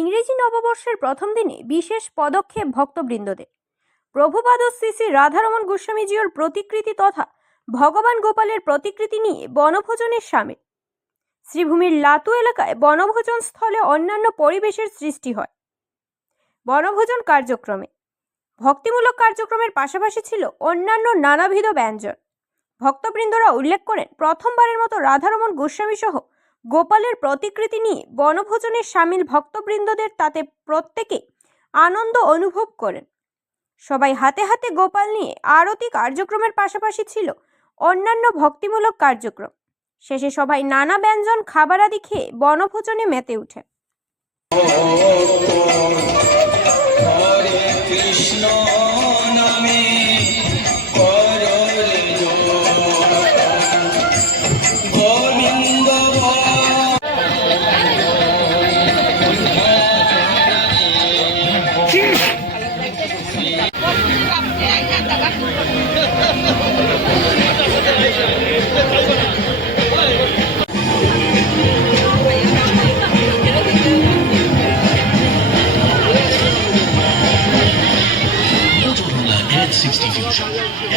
ইংরেজি নববর্ষের প্রথম দিনে বিশেষ পদক্ষেপ ভক্তবৃন্দদের। প্রভুপাদ শ্রী শ্রী রাধারমণ গোস্বামীজির প্রতিকৃতি তথা ভগবান গোপালের প্রতিকৃতি নিয়ে বনভোজনের সামিল। শ্রীভূমির লাতু এলাকায় বনভোজন স্থলে অন্যান্য পরিবেশের সৃষ্টি হয়। বনভোজন কার্যক্রমে ভক্তিমূলক কার্যক্রমের পাশাপাশি ছিল অন্যান্য নানাবিধ ব্যঞ্জন। ভক্তবৃন্দরা উল্লেখ করেন, প্রথমবারের মতো রাধারমণ গোস্বামী সহ গোপালের প্রতিকৃতি নিয়ে বনভোজনের সামিল ভক্তবৃন্দদের তাতে প্রত্যেকে আনন্দ অনুভব করেন। সবাই হাতে হাতে গোপাল নিয়ে আরতি কার্যক্রমের পাশাপাশি ছিল অন্যান্য ভক্তিমূলক কার্যক্রম। শেষে সবাই নানা ব্যঞ্জন খাবার আদি খেয়ে বনভোজনে মেতে ওঠে। Fusion.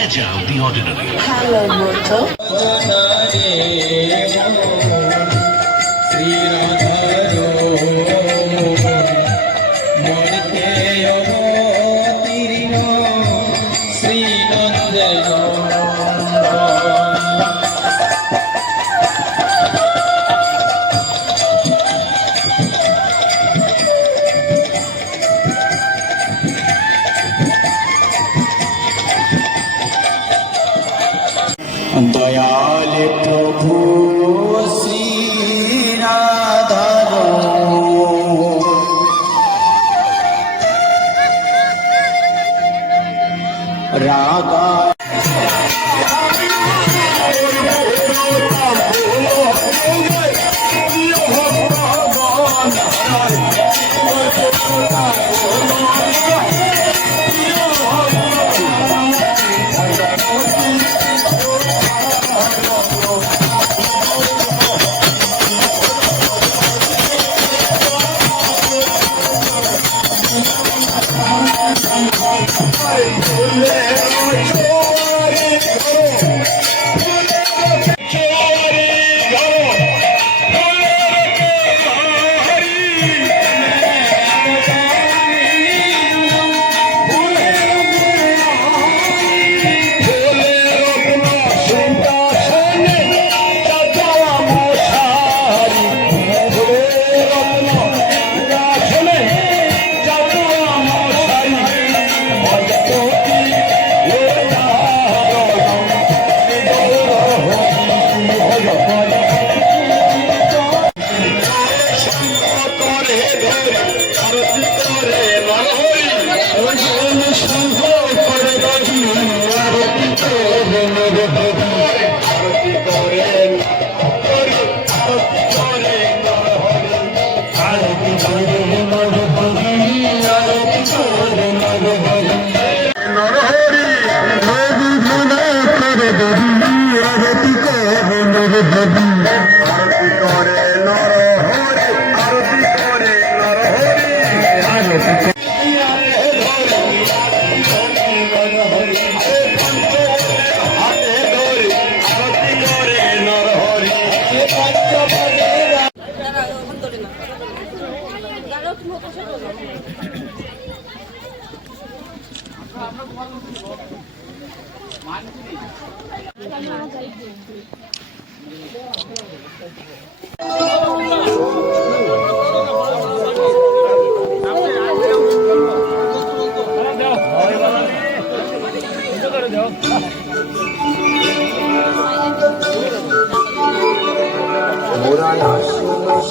Edge out the ordinary. Hello, Moto. Dayal प्रभु श्री राधा रागा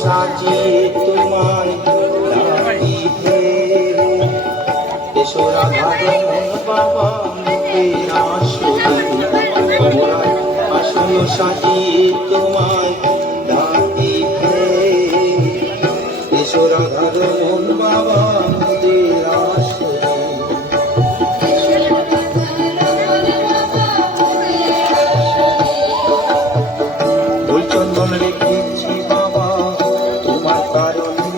সাজিয়ে তোমায় ডাকিতে এসো রাধারমণ বাবা আসন সাজিয়ে তোমায় ডাকিতে এসো রাধারমণ বাবা মোদের আসনে ফুল চন্দন রেখেছি বাবা তোমার কারণে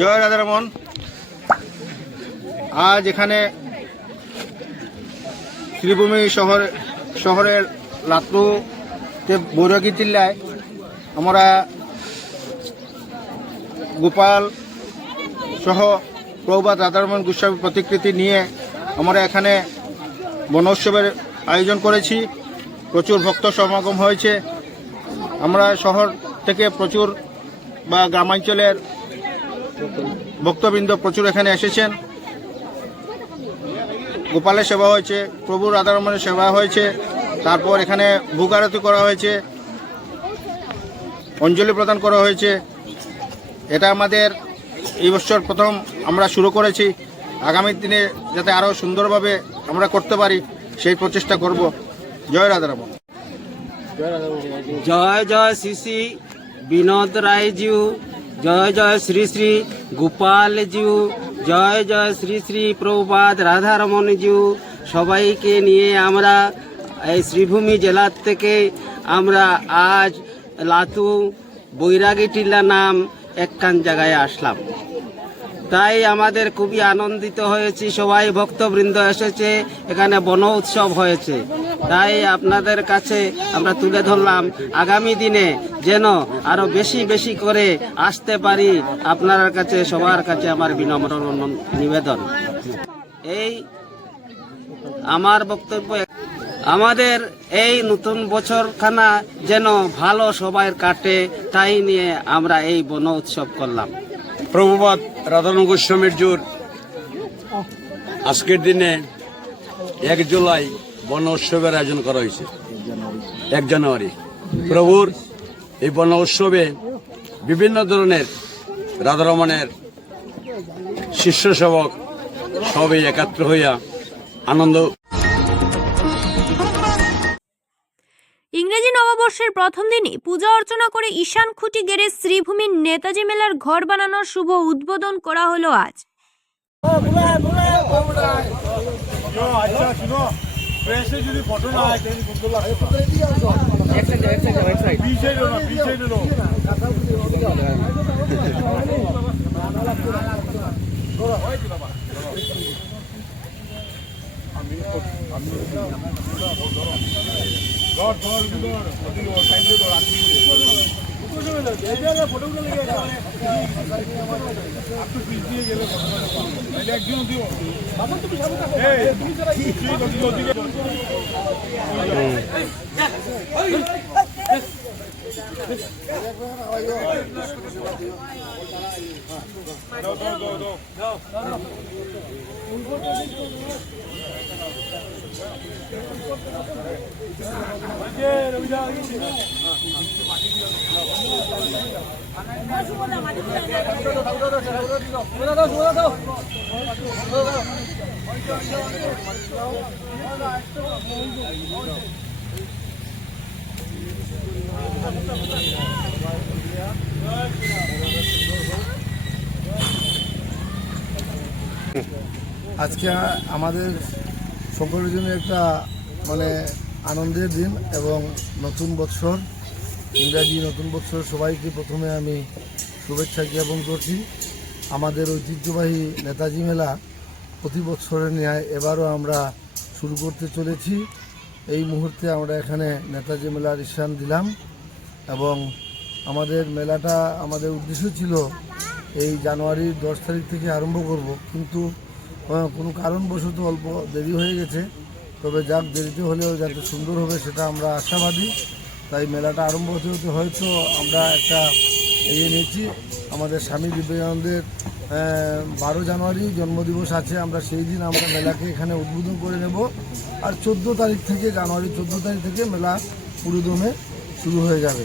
জয় রাধারমন। আজ এখানে শ্রীভূমি শহরের লাটুতে বৈরাগী টিল্লায় আমরা গোপাল সহ প্রভুপাদ রাধারমন গোস্বামী প্রতিকৃতি নিয়ে আমরা এখানে বনোৎসবের আয়োজন করেছি। প্রচুর ভক্ত সমাগম হয়েছে। আমরা শহর থেকে প্রচুর বা গ্রামাঞ্চলের ভক্তবৃন্দ প্রচুর এখানে এসেছেন। গোপালের সেবা হয়েছে, প্রভু রাধারমণের সেবা হয়েছে, তারপর এখানে ভোগ আরতি করা হয়েছে, অঞ্জলি প্রদান করা হয়েছে। এটা আমাদের এই বছর প্রথম আমরা শুরু করেছি। আগামী দিনে যাতে আরও সুন্দরভাবে আমরা করতে পারি সেই প্রচেষ্টা করব। জয় রাধারমণ। জয় জয় শ্রী শ্রী বিনোদ রায়জিউ, জয় জয় শ্রী শ্রী গোপালজিউ, জয় জয় শ্রী শ্রী প্রভুপাদ রাধারমণজিউ। সবাইকে নিয়ে আমরা এই শ্রীভূমি জেলার থেকে আমরা আজ লাতু বৈরাগী টিল্লা নাম একখান জায়গায় আসলাম। তাই আমাদের খুবই আনন্দিত হয়েছি। সবাই ভক্তবৃন্দ এসেছে, এখানে বন উৎসব হয়েছে। তাই আপনাদের কাছে আমরা তুলে ধরলাম, আগামী দিনে যেন আরো বেশি বেশি করে আসতে পারি। আপনার কাছে সবার কাছে আমার বিনম্র নিবেদন। এই আমার বক্তব্য, আমাদের এই নতুন বছরখানা যেন ভালো সবাই কাটে, তাই নিয়ে আমরা এই বন উৎসব করলাম। প্রভুপাদ রাধারমণ গোস্বামীর জোর আজকের দিনে 1 জুলাই বন উৎসবের আয়োজন করা হয়েছে। 1 জানুয়ারি প্রভুর এই বন উৎসবে বিভিন্ন ধরনের রাধারমণের শিষ্য সেবক সবাই একাত্র হইয়া আনন্দ। ইংরেজি নববর্ষের প্রথম দিনই পূজা অর্চনা করে ঈশান খুঁটি গেড়ে শ্রীভূমির নেতাজি মেলার ঘর বানানোর শুভ উদ্বোধন করা হলো আজ। আজকে আমাদের সকলের জন্য একটা আনন্দের দিন এবং নতুন বৎসর, ইংরাজি নতুন বৎসর। সবাইকে প্রথমে আমি শুভেচ্ছা জ্ঞাপন করছি। আমাদের ঐতিহ্যবাহী নেতাজি মেলা প্রতি বছরের ন্যায় এবারও আমরা শুরু করতে চলেছি। এই মুহূর্তে আমরা এখানে নেতাজি মেলার ঈশান দিলাম এবং আমাদের মেলাটা, আমাদের উদ্দেশ্য ছিল এই জানুয়ারির 10 তারিখ থেকে আরম্ভ করব, কিন্তু কোনো কারণবশত অল্প দেরি হয়ে গেছে। তবে যাক, দেরিতে হলেও যাতে সুন্দর হবে সেটা আমরা আশাবাদী তাই মেলাটা আরম্ভ হতে হতে হয়তো আমরা একটা নিয়েছি। আমাদের স্বামী বিবেকানন্দের 12 জানুয়ারি জন্মদিবস আছে, আমরা সেই দিন আমরা মেলাকে এখানে উদ্বোধন করে নেব। আর 14 তারিখ থেকে, জানুয়ারি 14 তারিখ থেকে মেলা পুরোদমে শুরু হয়ে যাবে।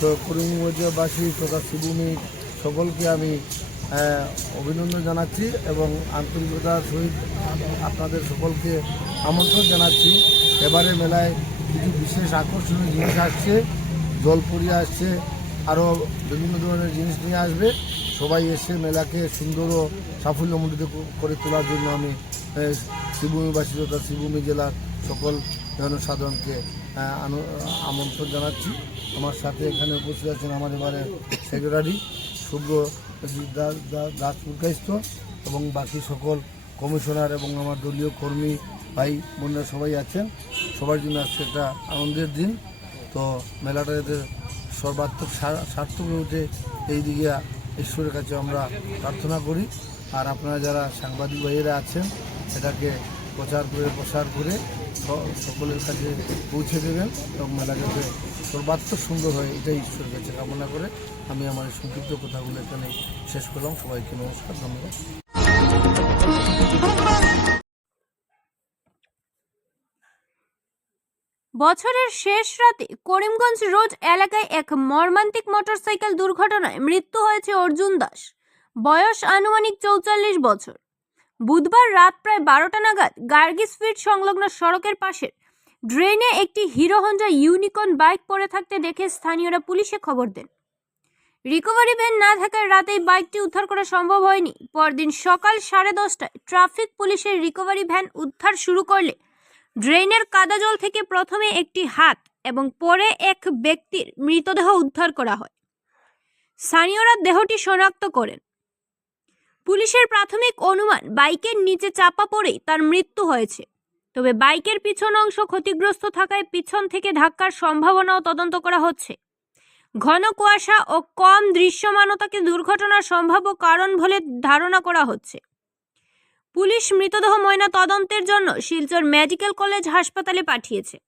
তো করিমগঞ্জবাসী তথা শিবভূমি সকলকে আমি অভিনন্দন জানাচ্ছি এবং আন্তরিকতার সহিত আপনাদের সকলকে আমন্ত্রণ জানাচ্ছি। এবারে মেলায় কিছু বিশেষ আকর্ষণীয় জিনিস আসছে, জলপরি আসছে, আরও বিভিন্ন ধরনের জিনিস নিয়ে আসবে। সবাই এসে মেলাকে সুন্দর ও সাফল্যমণ্ডিত করে তোলার জন্য আমি শিবভূমিবাসী তথা শিবভূমি জেলার সকল জনসাধারণকে আমন্ত্রণ জানাচ্ছি। আমার সাথে এখানে উপস্থিত আছেন আমার এবারে সেক্রেটারি শুভ্র দাস পুরকাইস্ত এবং বাকি সকল কমিশনার এবং আমার দলীয় কর্মী ভাই বোনরা সবাই আছেন। সবার জন্য আজকে একটা আনন্দের দিন। তো মেলাটা যাতে সর্বাত্মক সার্থক হয়ে ওঠে এই দিকে ঈশ্বরের কাছে আমরা প্রার্থনা করি। আর আপনারা যারা সাংবাদিক ভাইয়েরা আছেন এটাকে প্রসার করে সকলের কাছে পৌঁছে দেবেন এবং মেলা যাতে সর্বাত্মক সুন্দর হয় এটাই ঈশ্বরের কাছে কামনা করে আমি আমার এই সংক্ষিপ্ত কথাগুলো এখানে শেষ করলাম। সবাইকে নমস্কার, ধন্যবাদ। বছরের শেষ রাতে করিমগঞ্জ রোড এলাকায় এক মর্মান্তিক মোটরসাইকেল দুর্ঘটনায় মৃত্যু হয়েছে অর্জুন দাস, বয়স আনুমানিক 44 বছর। বুধবার রাত প্রায় 12টা নাগাদ গার্গী স্ট্রিট সংলগ্ন সড়কের পাশের ড্রেনে একটি হিরো হন্ডা ইউনিকর্ন বাইক পড়ে থাকতে দেখে স্থানীয়রা পুলিশে খবর দেন। রিকভারি ভ্যান না থাকার রাতেই বাইকটি উদ্ধার করা সম্ভব হয়নি। পরদিন সকাল 10:30টায় ট্রাফিক পুলিশের রিকভারি ভ্যান উদ্ধার শুরু করলে ড্রেনের কাদা জল থেকে প্রথমে একটি হাত এবং পরে এক ব্যক্তির মৃতদেহ উদ্ধার করা হয়। স্থানীয়রা দেহটি শনাক্ত করেন। পুলিশের প্রাথমিক অনুমান বাইকের নিচে চাপা পড়েই তার মৃত্যু হয়েছে। তবে বাইকের পিছন অংশ ক্ষতিগ্রস্ত থাকায় পিছন থেকে ধাক্কার সম্ভাবনাও তদন্ত করা হচ্ছে। ঘন কুয়াশা ও কম দৃশ্যমানতাকে দুর্ঘটনার সম্ভাব্য কারণ বলে ধারণা করা হচ্ছে। পুলিশ মৃতদেহ ময়না তদন্তের জন্য শিলচর মেডিকেল কলেজ হাসপাতালে পাঠিয়েছে।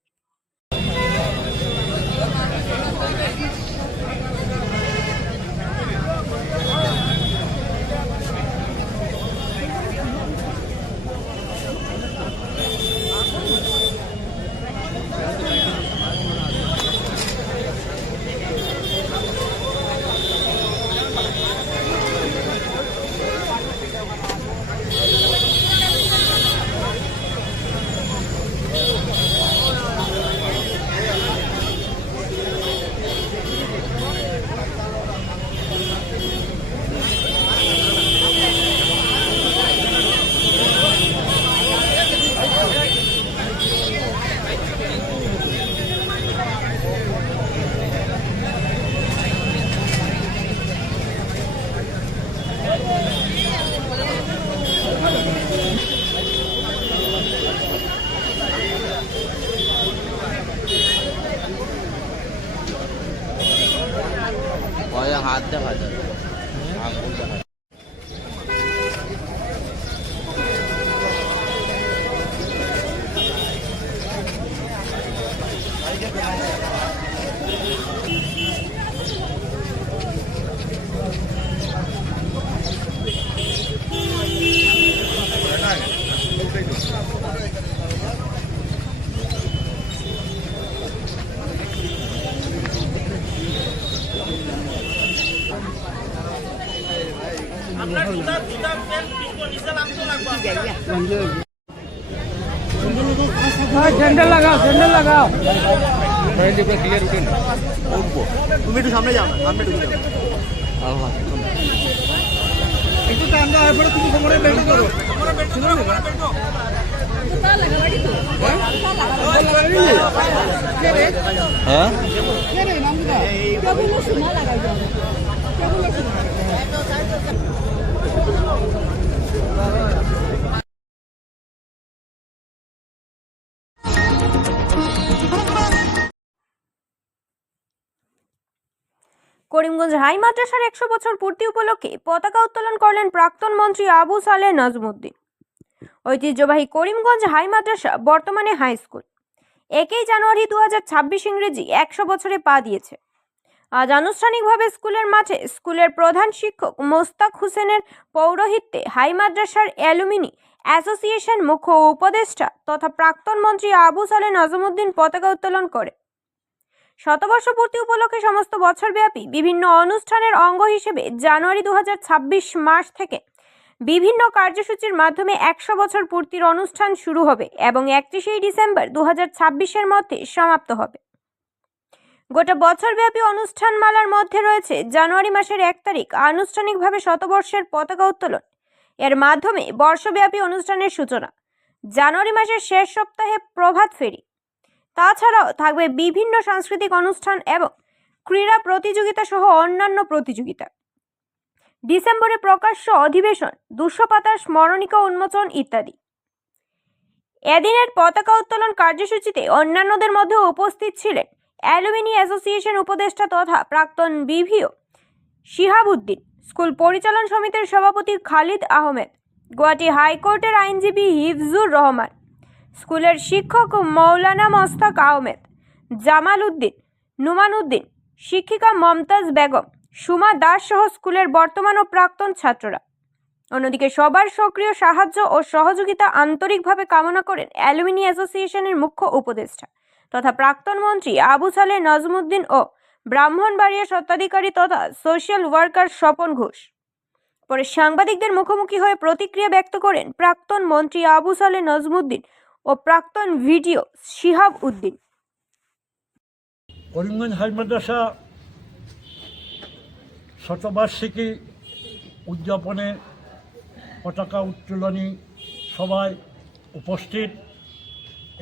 হাত দেখা যায়, আঙুল দেখা যায়। স্যান্ডেল লাগাও, স্যান্ডেল লাগাও। তুমি একটু সামনে যাও, সামনে ঢুকে যাও। একটু টান দাও, এরপরে তুমি কোমরে বেল্ট করো। হ্যাঁ করিমগঞ্জ হাই মাদ্রাসার 100 বছর পূর্তি উপলক্ষে পতাকা উত্তোলন করলেন প্রাক্তন মন্ত্রী আবু সালেহ নাজমুদ্দিন। ঐতিহ্যবাহী করিমগঞ্জ হাই মাদ্রাসা বর্তমানে হাই স্কুল। 1 জানুয়ারি 2026 ইংরেজি 100 বছরে পা দিয়েছে। আজ আনুষ্ঠানিকভাবে স্কুলের মাঠে স্কুলের প্রধান শিক্ষক মোস্তাক হোসেনের পৌরোহিত্যে হাই মাদ্রাসার অ্যালুমিনি অ্যাসোসিয়েশন মুখ্য উপদেষ্টা তথা প্রাক্তন মন্ত্রী আবু সালেহ নজমুদ্দিন পতাকা উত্তোলন করে। শতবর্ষ পূর্তি উপলক্ষে সমস্ত বছরব্যাপী বিভিন্ন অনুষ্ঠানের অঙ্গ হিসেবে জানুয়ারি 2026 মাস থেকে বিভিন্ন কার্যসূচির মাধ্যমে 100 বছর পূর্তির অনুষ্ঠান শুরু হবে এবং 31 ডিসেম্বর 2026-এর মধ্যে সমাপ্ত হবে। গোটা বছরব্যাপী অনুষ্ঠানমালার মধ্যে রয়েছে জানুয়ারি মাসের 1 তারিখ আনুষ্ঠানিকভাবে শতবর্ষের পতাকা উত্তোলন, এর মাধ্যমে বর্ষব্যাপী অনুষ্ঠানের সূচনা। জানুয়ারি মাসের শেষ সপ্তাহে প্রভাত ফেরি, তাছাড়াও থাকবে বিভিন্ন সাংস্কৃতিক অনুষ্ঠান এবং ক্রীড়া প্রতিযোগিতা সহ অন্যান্য প্রতিযোগিতা। ডিসেম্বরে প্রকাশ্য অধিবেশন, 200 পাতার স্মরণিকা উন্মোচন ইত্যাদি। এদিনের পতাকা উত্তোলন কার্যসূচিতে অন্যান্যদের মধ্যে উপস্থিত ছিলেন অ্যালুমিনি অ্যাসোসিয়েশন উপদেষ্টা তথা প্রাক্তন বিভিও শিহাব উদ্দিন, স্কুল পরিচালন সমিতির সভাপতি খালিদ আহমেদ, গুয়াহাটি হাইকোর্টের আইনজীবী হিফজুর রহমান, স্কুলের শিক্ষক মৌলানা মোস্তাক আহমেদ, জামাল উদ্দিন, নুমান উদ্দিন, শিক্ষিকা মমতাজ বেগম, সুমা দাস সহ স্কুলের বর্তমান ও প্রাক্তন ছাত্ররা। অন্যদিকে সবার সক্রিয় সাহায্য ও সহযোগিতা আন্তরিকভাবে কামনা করেন অ্যালুমিনি অ্যাসোসিয়েশনের মুখ্য উপদেষ্টা তথা প্রাক্তন মন্ত্রী আবু সালেহ নজমুদ্দিন ও ব্রাহ্মণবাড়িয়া স্বত্বাধিকারী তথা সোশ্যাল ওয়ার্কার স্বপন ঘোষ। পরে সাংবাদিকদের মুখোমুখি হয়ে প্রতিক্রিয়া ব্যক্ত করেন প্রাক্তন মন্ত্রী আবু সালেহ নজমুদ্দিন ও প্রাক্তন ভিডিও শিহাব উদ্দিন। করিমগঞ্জ হাই মাদ্রাসা শতবার্ষিকী উদযাপনে পতাকা উত্তোলনী সভায় উপস্থিত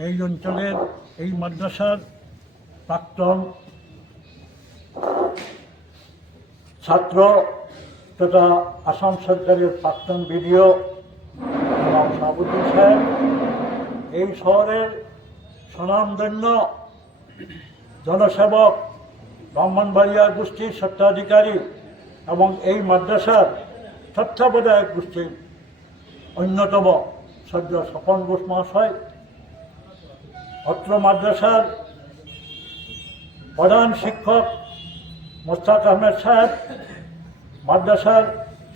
এই অঞ্চলের এই মাদ্রাসার প্রাক্তন ছাত্র তথা আসাম সরকারের প্রাক্তন বিডিও শাহাবুদ্দিন সাহেব, এই শহরের স্বনামধন্য জনসেবক, ব্রাহ্মণবাড়িয়া গোষ্ঠীর স্বত্বাধিকারী এবং এই মাদ্রাসার তত্ত্বাবধায়ক গোষ্ঠীর অন্যতম সদ্য স্বপন ঘোষ মহাশয়, অত্র মাদ্রাসার প্রধান শিক্ষক মোস্তাক আহমেদ সাহেব, মাদ্রাসার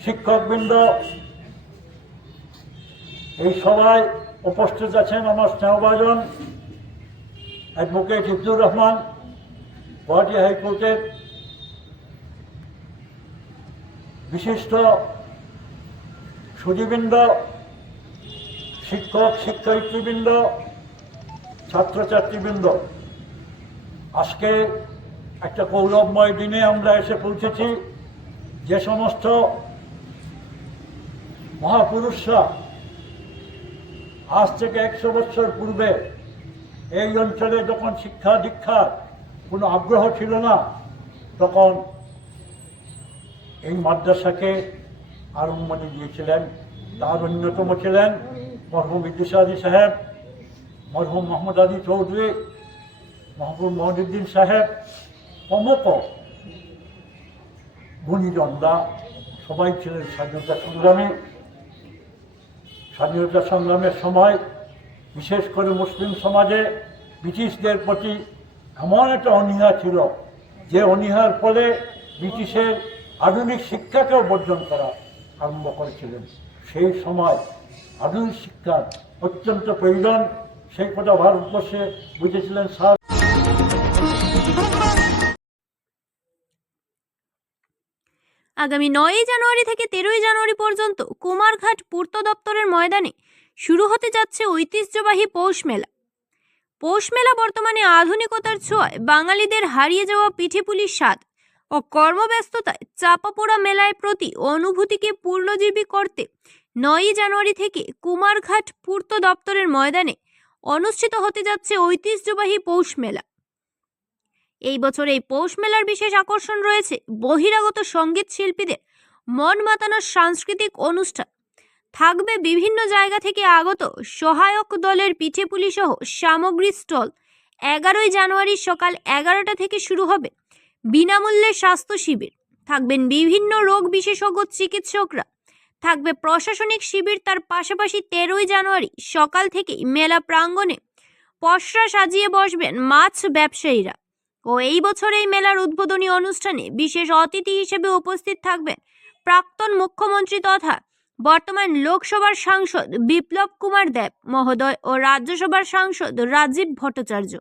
শিক্ষকবৃন্দ, এই সভায় উপস্থিত আছেন আমার স্নেহভাজন অ্যাডভোকেট হিফজুর রহমান, গুয়াহাটি হাইকোর্টের বিশিষ্ট সুধীবৃন্দ, শিক্ষক শিক্ষয়িত্রীবৃন্দ, ছাত্রছাত্রীবৃন্দ। আজকে একটা গৌরবময় দিনে আমরা এসে পৌঁছেছি। যে সমস্ত মহাপুরুষরা আজ থেকে 100 বছর পূর্বে এই অঞ্চলে যখন শিক্ষা দীক্ষার কোনো আগ্রহ ছিল না, তখন এই মাদ্রাসাকে আরম্ভণি দিয়েছিলেন। তার অন্যতম ছিলেন মরহুম ইদ্রিস আলী সাহেব, মরহুম মোহাম্মদ আলী চৌধুরী, মহবুব মহিউদ্দিন সাহেব প্রমুখ গুণীজনরা সবাই ছিলেন স্বাধীনতা সংগ্রামী। স্বাধীনতা সংগ্রামের সময় বিশেষ করে মুসলিম সমাজে ব্রিটিশদের প্রতি এমন একটা অনীহা ছিল, যে অনীহার ফলে ব্রিটিশের আধুনিক শিক্ষাকেও বর্জন করা আরম্ভ করেছিলেন। সেই সময় আধুনিক শিক্ষার অত্যন্ত প্রয়োজন, সেই কথা ভারতবর্ষে বুঝেছিলেন স্যার। আগামী 9 জানুয়ারি থেকে 13 জানুয়ারি পর্যন্ত কুমারঘাট পূর্ত দপ্তরের ময়দানে শুরু হতে যাচ্ছে ঐতিহ্যবাহী পৌষ মেলা। পৌষ মেলা বর্তমানে আধুনিকতার ছোঁয়ায় বাঙালিদের হারিয়ে যাওয়া পিঠেপুলির স্বাদ ও কর্মব্যস্ততায় চাপা পড়া মেলায় প্রতি অনুভূতিকে পূর্ণজীবী করতে 9 জানুয়ারি থেকে কুমারঘাট পূর্ত দপ্তরের ময়দানে অনুষ্ঠিত হতে যাচ্ছে ঐতিহ্যবাহী পৌষ মেলা। এই বছর এই পৌষ মেলার বিশেষ আকর্ষণ রয়েছে বহিরাগত সঙ্গীত শিল্পীদের মন মাতানোর সাংস্কৃতিক অনুষ্ঠান, থাকবে বিভিন্ন জায়গা থেকে আগত সহায়ক দলের পিঠেপুলি সহ সামগ্রী স্টল। 11 জানুয়ারি সকাল 11টা থেকে শুরু হবে বিনামূল্যে স্বাস্থ্য শিবির, থাকবেন বিভিন্ন রোগ বিশেষজ্ঞ চিকিৎসকরা, থাকবে প্রশাসনিক শিবির। তার পাশাপাশি 13 জানুয়ারি সকাল থেকেই মেলা প্রাঙ্গণে পসরা সাজিয়ে বসবেন মাছ ব্যবসায়ীরা। ও এই বছর এই মেলার উদ্বোধনী অনুষ্ঠানে বিশেষ অতিথি হিসেবে উপস্থিত থাকবেন প্রাক্তন মুখ্যমন্ত্রী তথা বর্তমান লোকসভার সাংসদ বিপ্লব কুমার দেব মহোদয় ও রাজ্যসভার সাংসদ রাজীব ভট্টাচার্য।